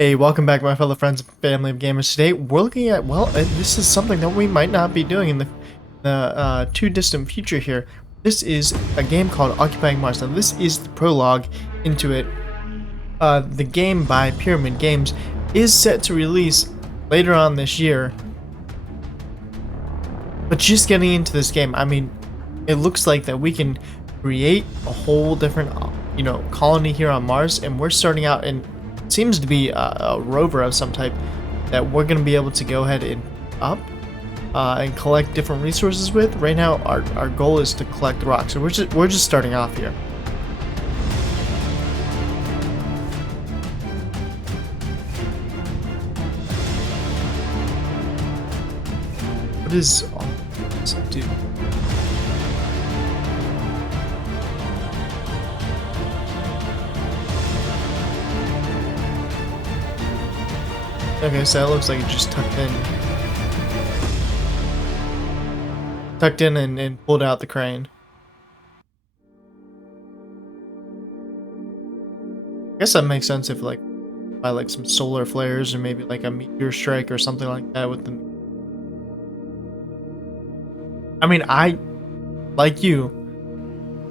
Hey, welcome back, my fellow friends and family of gamers. Today, we're looking at, well, this is something that we might not be doing in the too distant future here. This is a game called Occupying Mars. Now, this is the prologue into it. The game by Pyramid Games is set to release later on this year. But just getting into this game, I mean, it looks like that we can create a whole different, colony here on Mars, and we're starting out in seems to be a rover of some type that we're going to be able to go ahead and and collect different resources with. Right now, our goal is to collect rocks, so we're just starting off here. What is all this do? Okay, so that looks like it just tucked in and pulled out the crane. I guess that makes sense if by like some solar flares or maybe like a meteor strike or something like that with the. I mean, I, like you,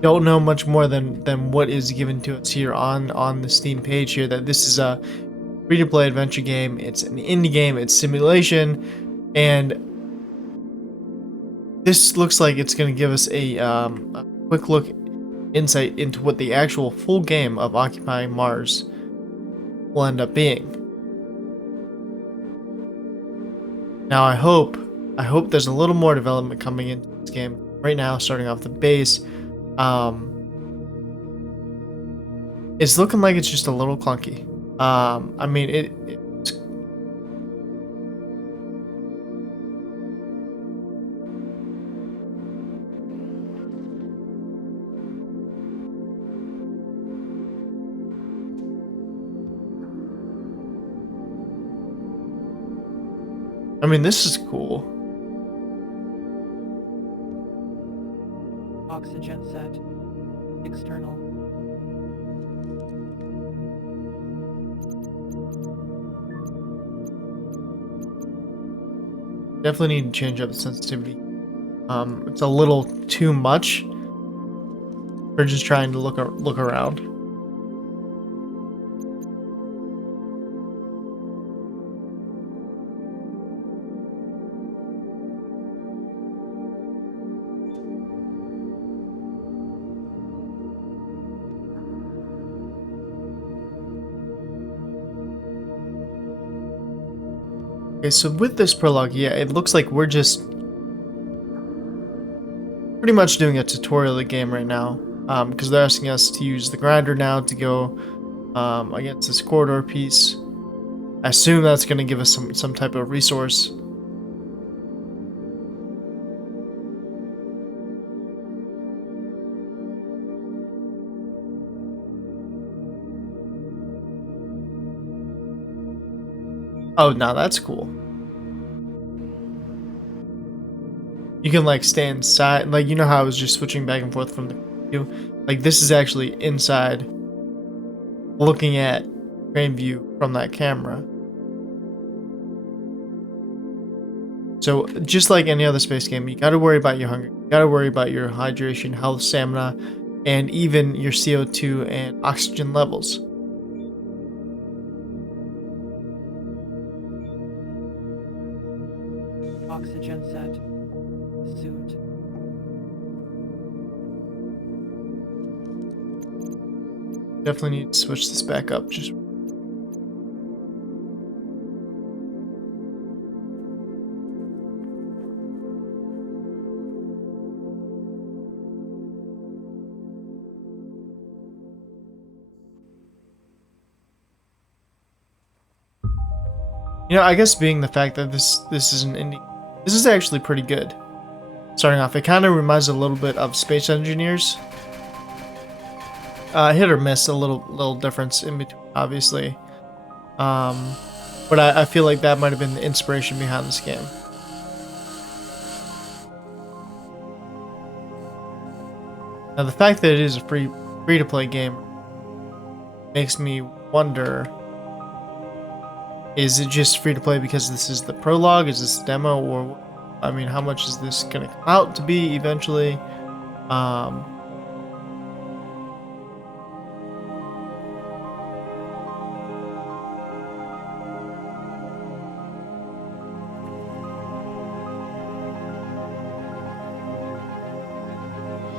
don't know much more than what is given to us here on the Steam page here. That this is a free-to-play adventure game. It's an indie game. It's simulation, and this looks like it's going to give us a quick look insight into what the actual full game of Occupying Mars will end up being. Now, I hope there's a little more development coming into this game. Right now, starting off the base, it's looking like it's just a little clunky. I mean, it's I mean, this is cool. Oxygen set. External. Definitely need to change up the sensitivity. It's a little too much. We're just trying to look around. Okay, so with this prologue, yeah, it looks like we're just pretty much doing a tutorial of the game right now. Because they're asking us to use the grinder now to go against this corridor piece. I assume that's going to give us some type of resource. Oh, now that's cool. You can like stay inside, like you know how I was just switching back and forth from the view. Like this is actually inside, looking at crane view from that camera. So just like any other space game, you got to worry about your hunger, you got to worry about your hydration, health, stamina, and even your CO2 and oxygen levels. Oxygen set. Suit. Definitely need to switch this back up. Just I guess being the fact that this is an indie, this is actually pretty good. Starting off, it kind of reminds a little bit of Space Engineers. Hit or miss, a little difference in between, obviously. But I feel like that might have been the inspiration behind this game. Now, the fact that it is a free to play game makes me wonder Is it just free to play because this is the prologue? Is this the demo? Or, I mean, how much is this going to come out to be eventually? Um,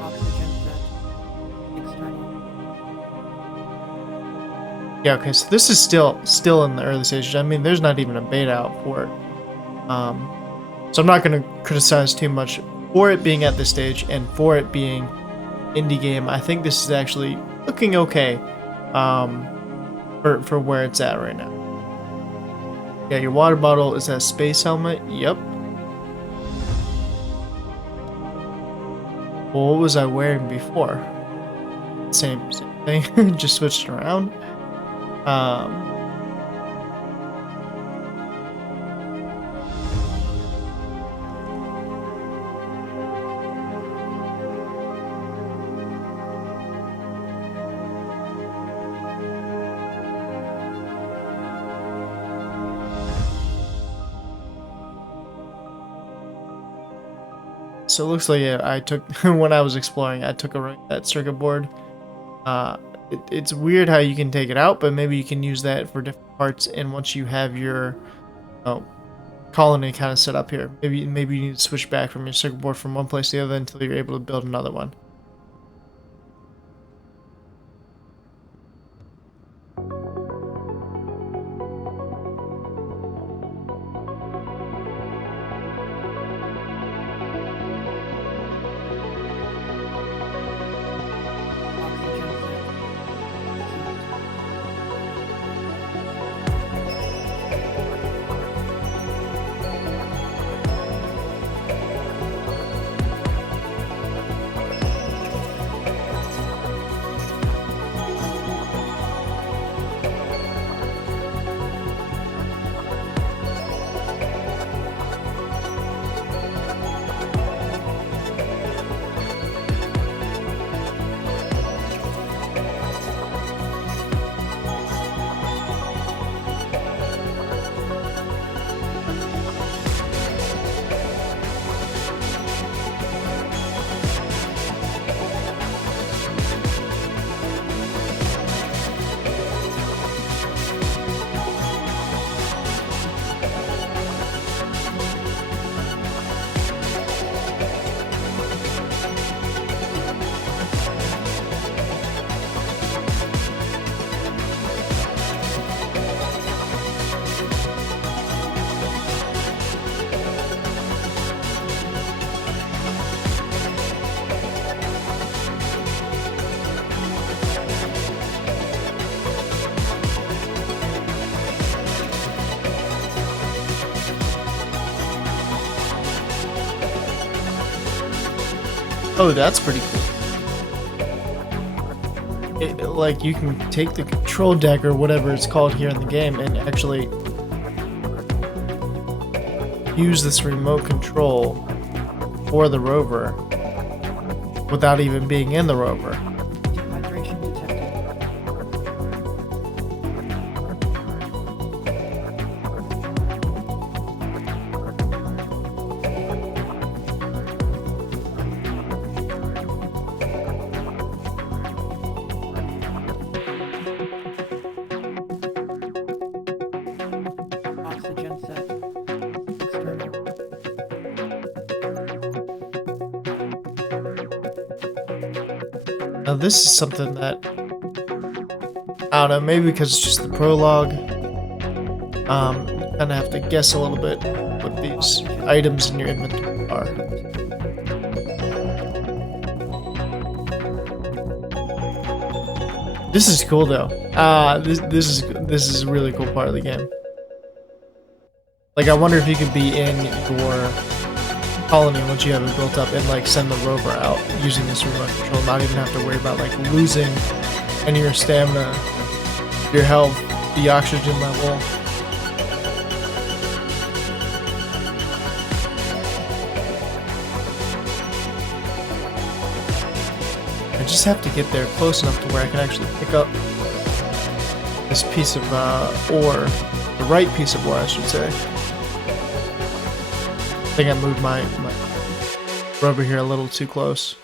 Oxygen set. External. yeah, okay, so this is still in the early stages. I mean, there's not even a beta out for it. So I'm not going to criticize too much for it being at this stage and for it being indie game. I think this is actually looking okay for where it's at right now. Yeah, your water bottle is that space helmet. Yep. Well, what was I wearing before? Same thing, just switched around. So it looks like I took when I was exploring, I took that circuit board. It's weird how you can take it out, but maybe you can use that for different parts. And once you have your colony kind of set up here, maybe you need to switch back from your circuit board from one place to the other until you're able to build another one. Oxygen set. Suit. Oh, that's pretty cool. Like you can take the control deck or whatever it's called here in the game and actually use this remote control for the rover without even being in the rover. Dehydration detected. Oxygen set. External. Now this is something that I don't know, maybe because it's just the prologue. You kind of have to guess a little bit what these items in your inventory are. This is cool though. This is a really cool part of the game. Like I wonder if you could be in your colony once you have it built up and like send the rover out using this remote control, not even have to worry about like losing any of your stamina, your health, the oxygen level. I just have to get there close enough to where I can actually pick up this piece of ore, the right piece of ore, I should say. I think I moved my rover here a little too close.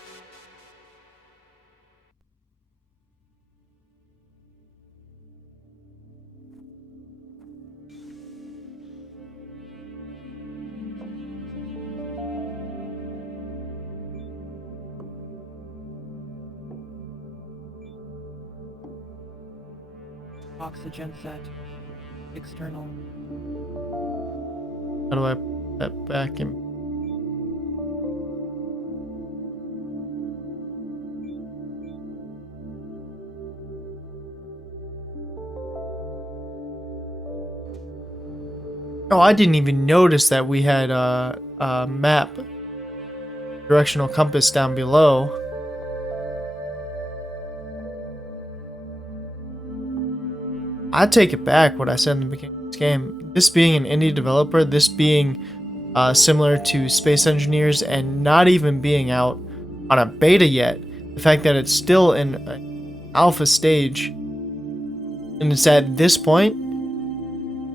Oxygen set. External. How do I put that back in? Oh, I didn't even notice that we had a map, directional compass down below. I take it back what I said in the beginning of this game. This being an indie developer, this being similar to Space Engineers, and not even being out on a beta yet. The fact that it's still in an alpha stage, and it's at this point,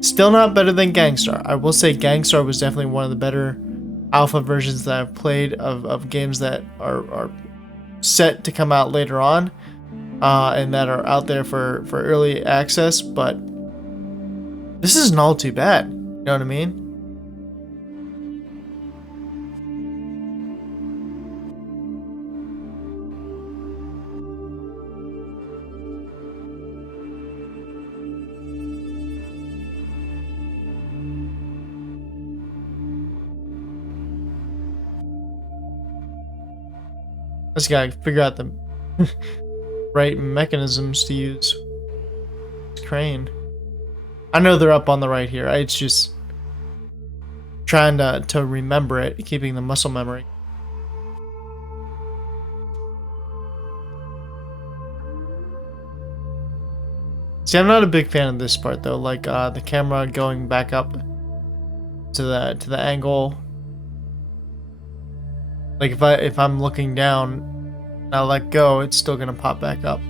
still not better than Gangstar. I will say Gangstar was definitely one of the better alpha versions that I've played of games that are set to come out later on. And that are out there for early access, but this isn't all too bad. You know what I mean? I just gotta figure out the right mechanisms to use. This crane. I know they're up on the right here. It's just trying to remember it, keeping the muscle memory. See, I'm not a big fan of this part though, like the camera going back up to the angle. Like if I'm looking down and I let go, it's still gonna pop back up.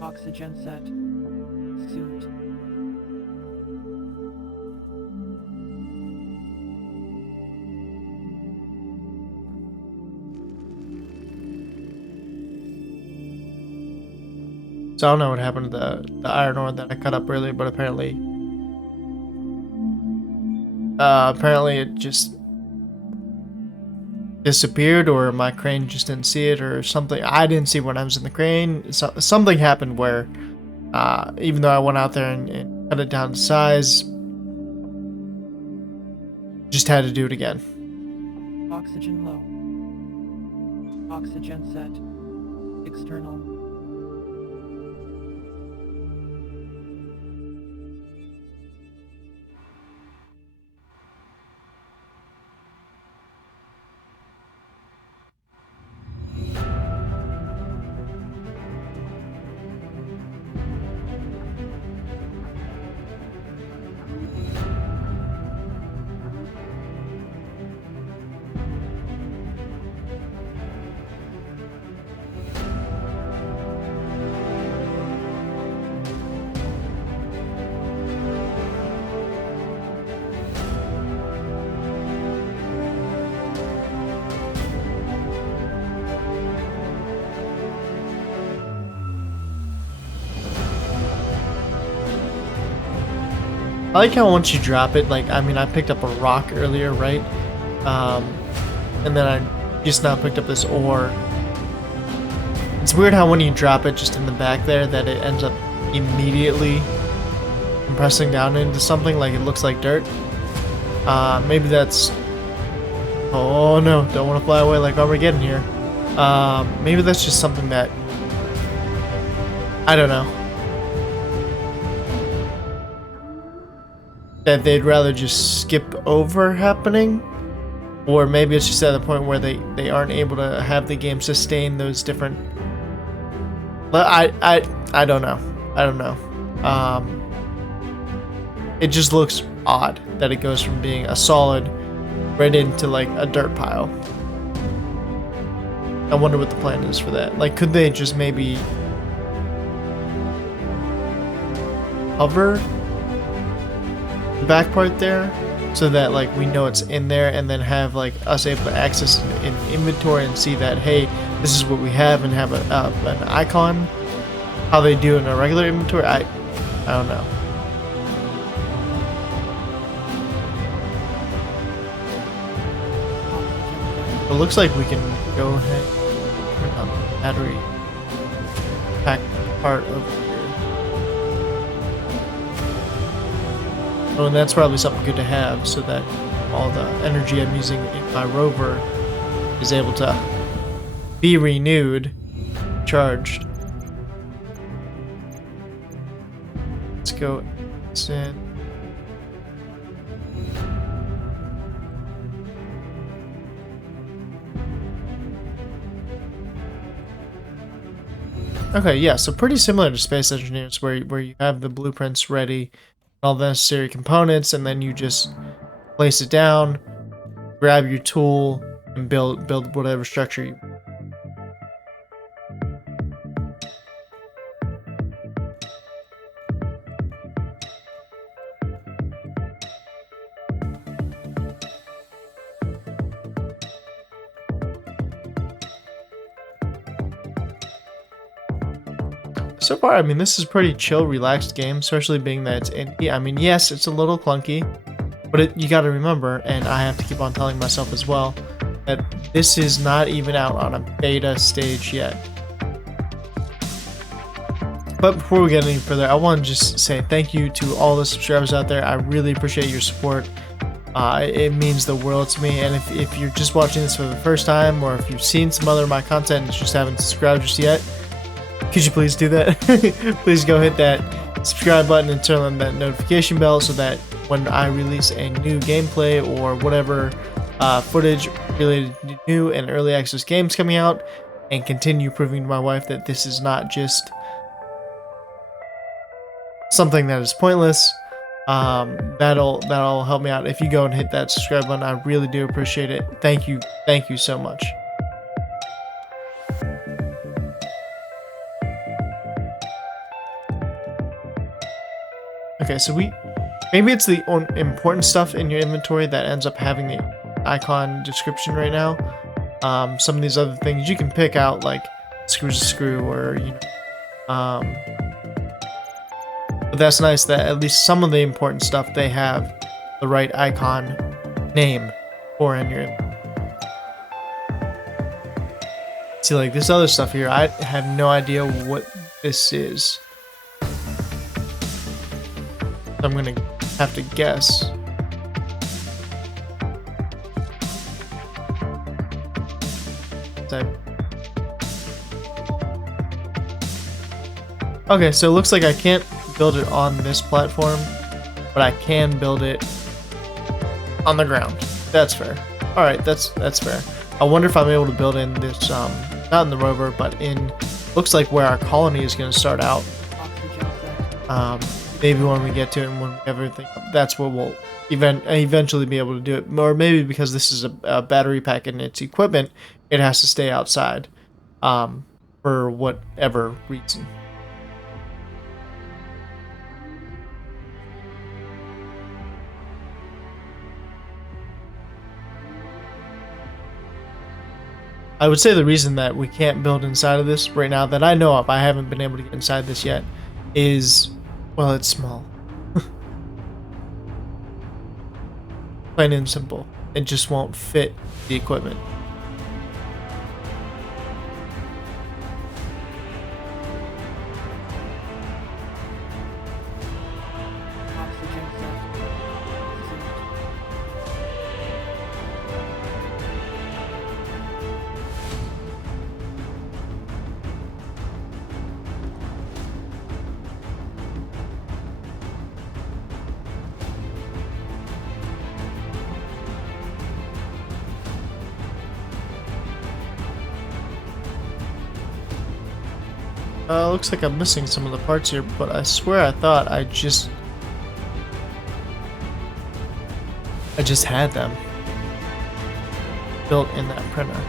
Oxygen set. Suit. So I don't know what happened to the iron ore that I cut up earlier, but apparently it just disappeared, or my crane just didn't see it, or something. I didn't see when I was in the crane. So, something happened where, even though I went out there and cut it down to size, just had to do it again. Oxygen low. Oxygen set. External. I like how once you drop it, like, I mean, I picked up a rock earlier, right? And then I just now picked up this ore. It's weird how when you drop it just in the back there, that it ends up immediately compressing down into something, like it looks like dirt. Maybe that's... Oh no, don't want to fly away like Armageddon here. Maybe that's just something that... I don't know. That they'd rather just skip over happening, or maybe it's just at the point where they aren't able to have the game sustain those different. But I don't know. I don't know. It just looks odd that it goes from being a solid right into like a dirt pile. I wonder what the plan is for that. Like, could they just maybe hover the back part there so that like we know it's in there, and then have like us able to access an inventory and see that, hey, this is what we have, and have an icon, how they do in a regular inventory. I don't know. It looks like we can go ahead and turn on the battery pack part of here. Oh, and that's probably something good to have, so that all the energy I'm using in my rover is able to be renewed, charged. Let's go in. Okay, yeah, so pretty similar to Space Engineers, where you have the blueprints ready, all the necessary components, and then you just place it down, grab your tool, and build whatever structure you. So far, I mean, this is a pretty chill, relaxed game, especially being that it's indie. I mean, yes, it's a little clunky, but you gotta remember, and I have to keep on telling myself as well, that this is not even out on a beta stage yet. But before we get any further, I want to just say thank you to all the subscribers out there. I really appreciate your support. It means the world to me, and if you're just watching this for the first time, or if you've seen some other of my content and just haven't subscribed just yet, could you please do that? Please go hit that subscribe button and turn on that notification bell, so that when I release a new gameplay or whatever footage related to new and early access games coming out, and continue proving to my wife that this is not just something that is pointless, that'll help me out. If you go and hit that subscribe button, I really do appreciate it. Thank you so much. Okay, so maybe it's the important stuff in your inventory that ends up having the icon description right now. Some of these other things you can pick out, like screws a screw, or but that's nice that at least some of the important stuff they have the right icon name for in your inventory. See, like this other stuff here, I have no idea what this is. I'm gonna have to guess. Okay, so it looks like I can't build it on this platform, but I can build it on the ground. That's fair. All right, that's fair. I wonder if I'm able to build in this, not in the rover, but in, looks like where our colony is gonna start out. Maybe when we get to it and when we have everything, that's where we'll eventually be able to do it. Or maybe because this is a battery pack and its equipment, it has to stay outside for whatever reason. I would say the reason that we can't build inside of this right now, that I know of, I haven't been able to get inside this yet, is, well, it's small. Plain and simple. It just won't fit the equipment. Oxygen set. Suit. Looks like I'm missing some of the parts here, but I swear I thought I just had them built in that printer.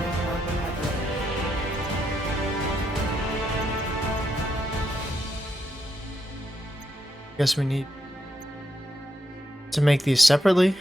No carbohydrates. Guess we need to make these separately.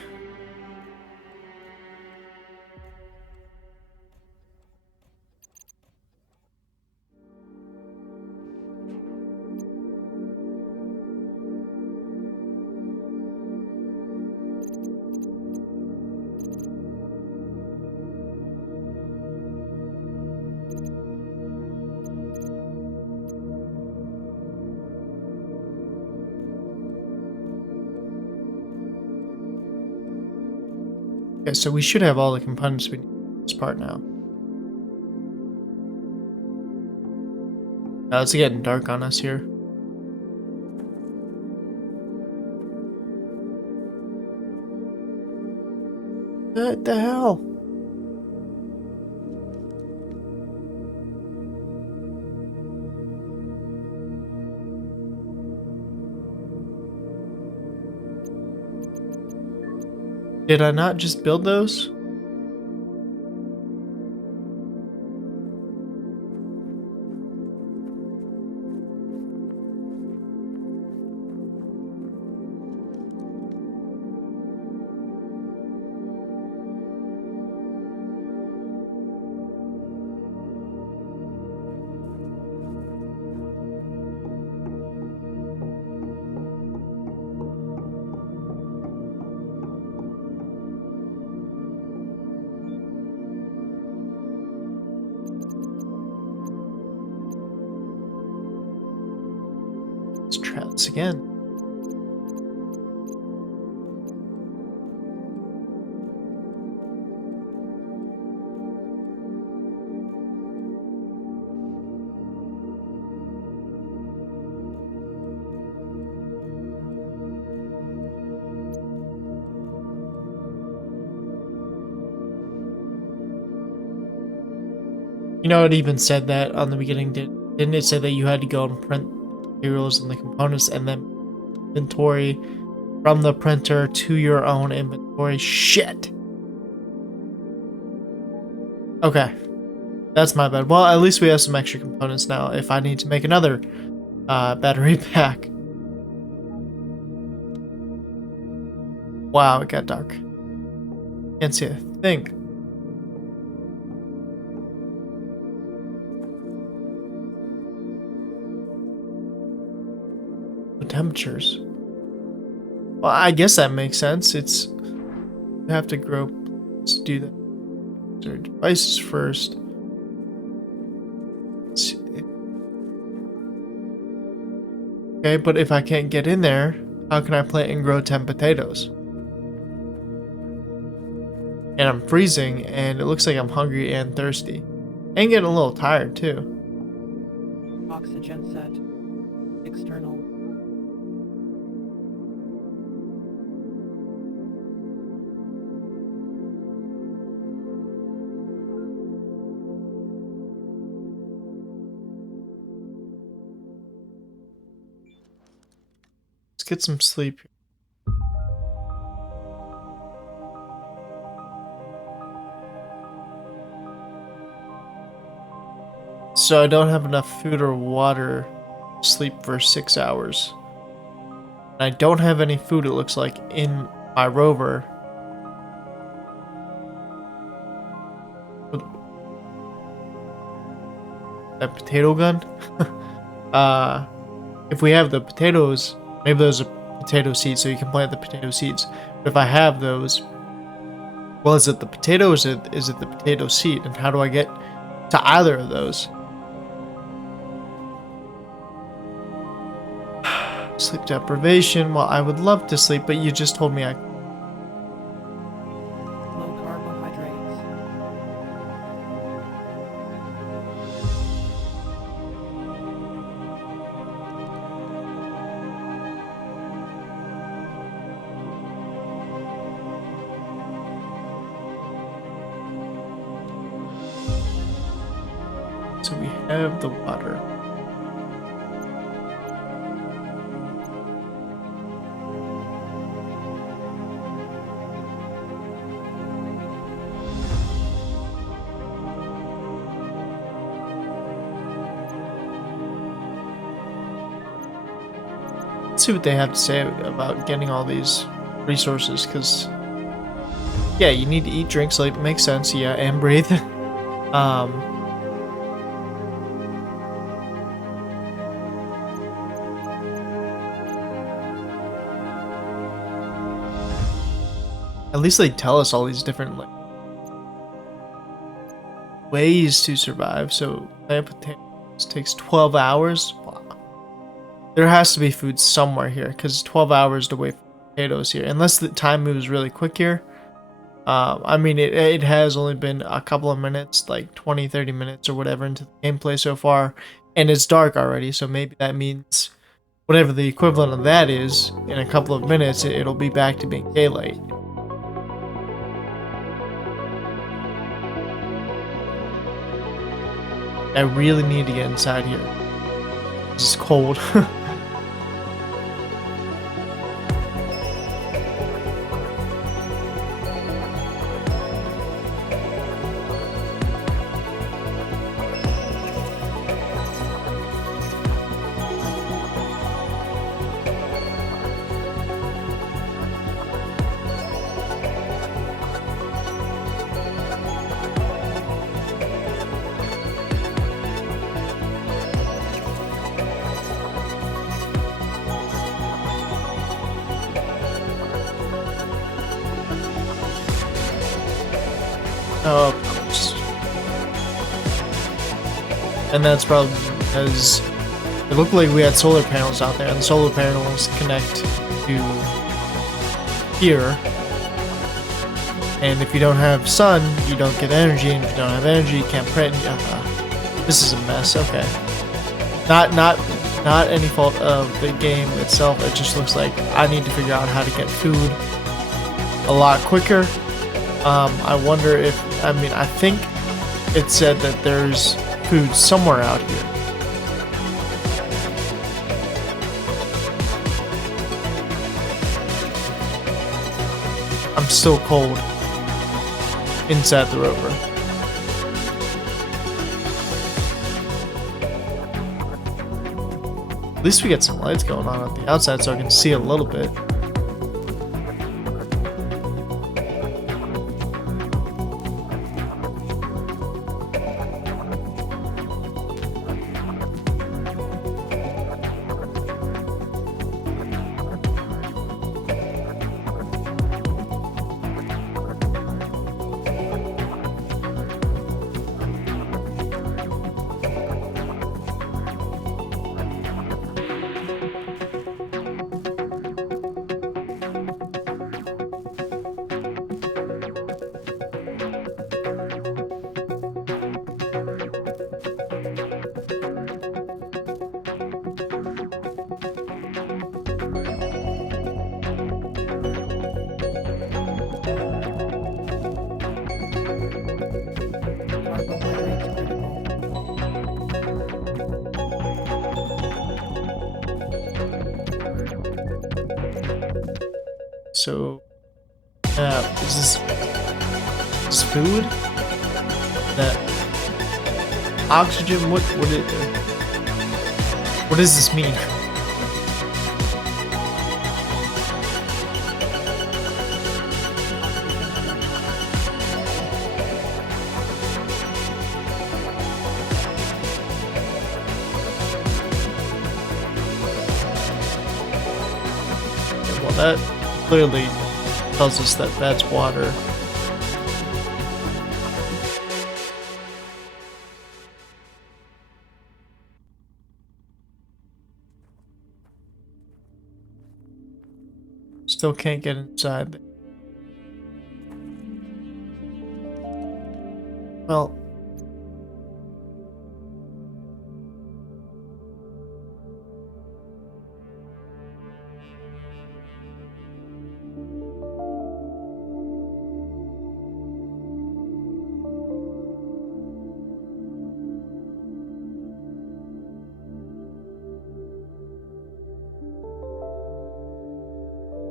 Okay, so we should have all the components we need for this part now. It's getting dark on us here. What the hell? Did I not just build those? Let's try this again. You know, it even said that on the beginning, didn't it say that you had to go and print materials and the components and then inventory from the printer to your own inventory? Shit. Okay, that's my bad. Well, at least we have some extra components now if I need to make another battery pack. Wow, it got dark. Can't see a thing. The temperatures. Well, I guess that makes sense. You have to grow to do that. So devices first. Let's Okay, but if I can't get in there, how can I plant and grow 10 potatoes? And I'm freezing, and it looks like I'm hungry and thirsty. And getting a little tired, too. Oxygen set. External. Let's get some sleep. So I don't have enough food or water to sleep for 6 hours. I don't have any food, it looks like, in my rover. That potato gun? If we have the potatoes, maybe those are potato seeds, so you can plant the potato seeds. But if I have those, well, is it the potato or is it the potato seed? And how do I get to either of those? Sleep deprivation. Well, I would love to sleep, but you just told me I. Low carbohydrates. So we have the water. Let's see what they have to say about getting all these resources, because yeah, you need to eat, drink, sleep. It makes sense, yeah, and breathe. At least they tell us all these different like ways to survive. So plant potatoes takes 12 hours. Wow. There has to be food somewhere here, because 12 hours to wait for potatoes here, unless the time moves really quick here. I mean, it has only been a couple of minutes, like 20-30 minutes or whatever into the gameplay so far, and it's dark already, so maybe that means whatever the equivalent of that is, in a couple of minutes it'll be back to being daylight. I really need to get inside here. This is cold. Oh, of course. And that's probably because it looked like we had solar panels out there, and the solar panels connect to here. And if you don't have sun, you don't get energy, and if you don't have energy, you can't print. This is a mess. Okay, not any fault of the game itself. It just looks like I need to figure out how to get food a lot quicker. I wonder if, I mean, I think it said that there's food somewhere out here. I'm still cold inside the rover. At least we get some lights going on at the outside so I can see a little bit. so is this food? That oxygen? What does this mean? Well, that clearly tells us that that's water. Still can't get inside. Well,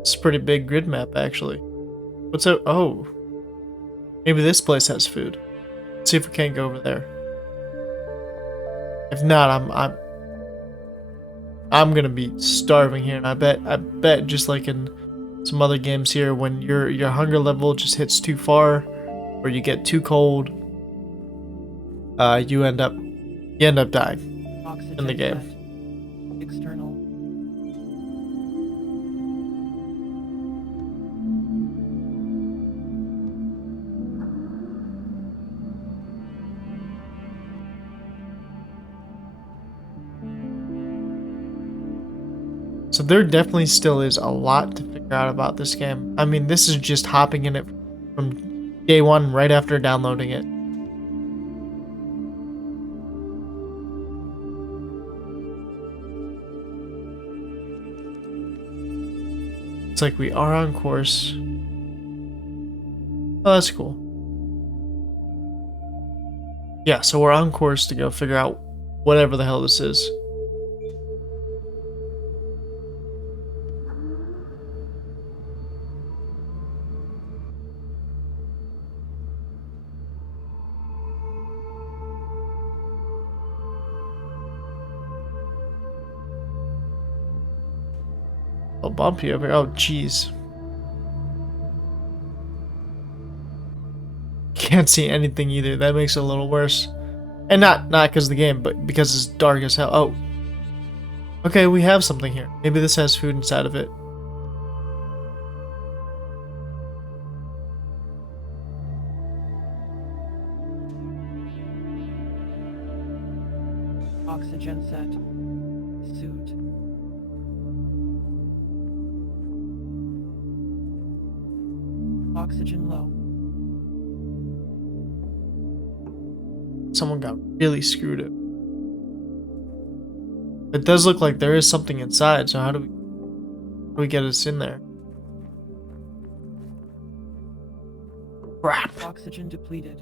it's a pretty big grid map, actually. What's up? Oh, maybe this place has food. Let's see if we can't go over there. If not, I'm gonna be starving here, and I bet just like in some other games here, when your hunger level just hits too far, or you get too cold, you end up dying Oxygen in the game. set. External. So there definitely still is a lot to figure out about this game. I mean, this is just hopping in it from day one, right after downloading it. It's like we are on course. Oh, that's cool. Yeah, so we're on course to go figure out whatever the hell this is. Oh, bumpy over here. Oh, jeez. Can't see anything either. That makes it a little worse. And not because of the game, but because it's dark as hell. Oh. Okay, we have something here. Maybe this has food inside of it. Oxygen set. Suit. Oxygen low. Someone got really screwed up. It does look like there is something inside, so how do we get us in there? Crap. Oxygen depleted.